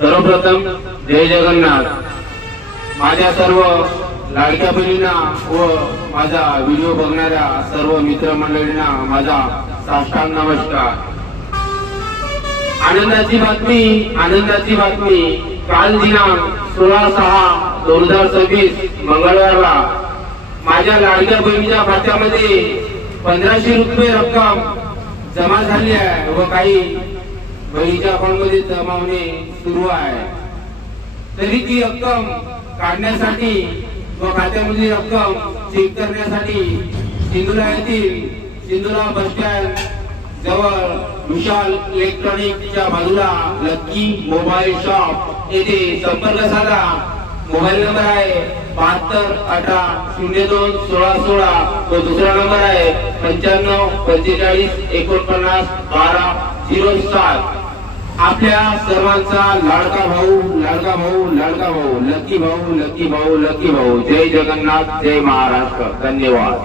सर्वप्रथम जय जगन्नाथ। माझ्या सर्व लाडक्या बहिणींना व माझा व्हिडिओ बघणाऱ्या सर्व मित्रमंडळींना माझा साष्टांग नमस्कार। आनंदाची बातमी काल दिनांक 16/6/2026 मंगळवारला माझ्या लाडक्या बहिणीच्या खात्यामध्ये 1500 रुपये रक्कम जमा झाली आहे व काही बहिणीच्या अकाउंटमध्ये जमा होणे सुरू आहे। तरी ती रक्कम काढण्यासाठी व खात्यामधली रक्कम चेक करण्यासाठी सिंधुला येथील सिंधुला बस स्टँड जवळ विशाल इलेक्ट्रॉनिकच्या बाजूला लक्की मोबाईल शॉप येथे संपर्क साधा। मोबाईल नंबर आहे 7218021616 व दुसरा नंबर आहे 9545491207। आपल्या सर्वांचा लाडका भाऊ लकी भाऊ। जय जगन्नाथ, जय महाराष्ट्र। धन्यवाद।